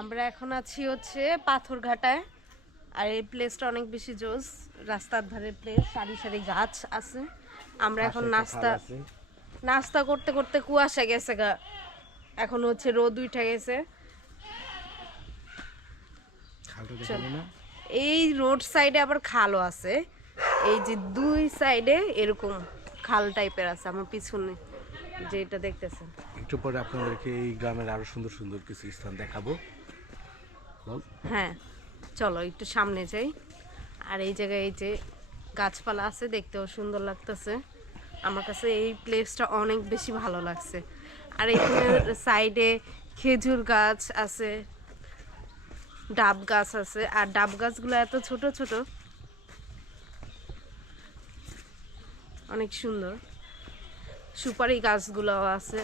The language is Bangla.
আমরা এখন আছি হচ্ছে পাথরঘাটায়। আর এই প্লেসটা অনেক বেশি জোস, রাস্তার ধারে প্লেস, সারি সারি গাছ আছে। আমরা এখন নাস্তা করতে করতে কুয়াশা গেছে গা, এখন হচ্ছে রোদ উঠে গেছে। এই রোড সাইডে আবার খালও আছে, এই যে দুই সাইডে এরকম খাল টাইপের আছে আমার পিছনে যেটা দেখতেছেন। একটু পরে আপনাদেরকে এই গ্রামের আরো সুন্দর সুন্দর কিছু স্থান দেখাবো। হ্যাঁ চলো একটু সামনে যাই। আর এই জায়গায় এই যে গাছপালা আছে, দেখতেও সুন্দর লাগতেছে। আমার কাছে এই প্লেসটা অনেক বেশি ভালো লাগছে। আর এখানে সাইডে খেজুর গাছ আছে, ডাব গাছ আছে। আর ডাব গাছগুলো এত ছোট ছোট, অনেক সুন্দর। সুপারি গাছগুলোও আছে।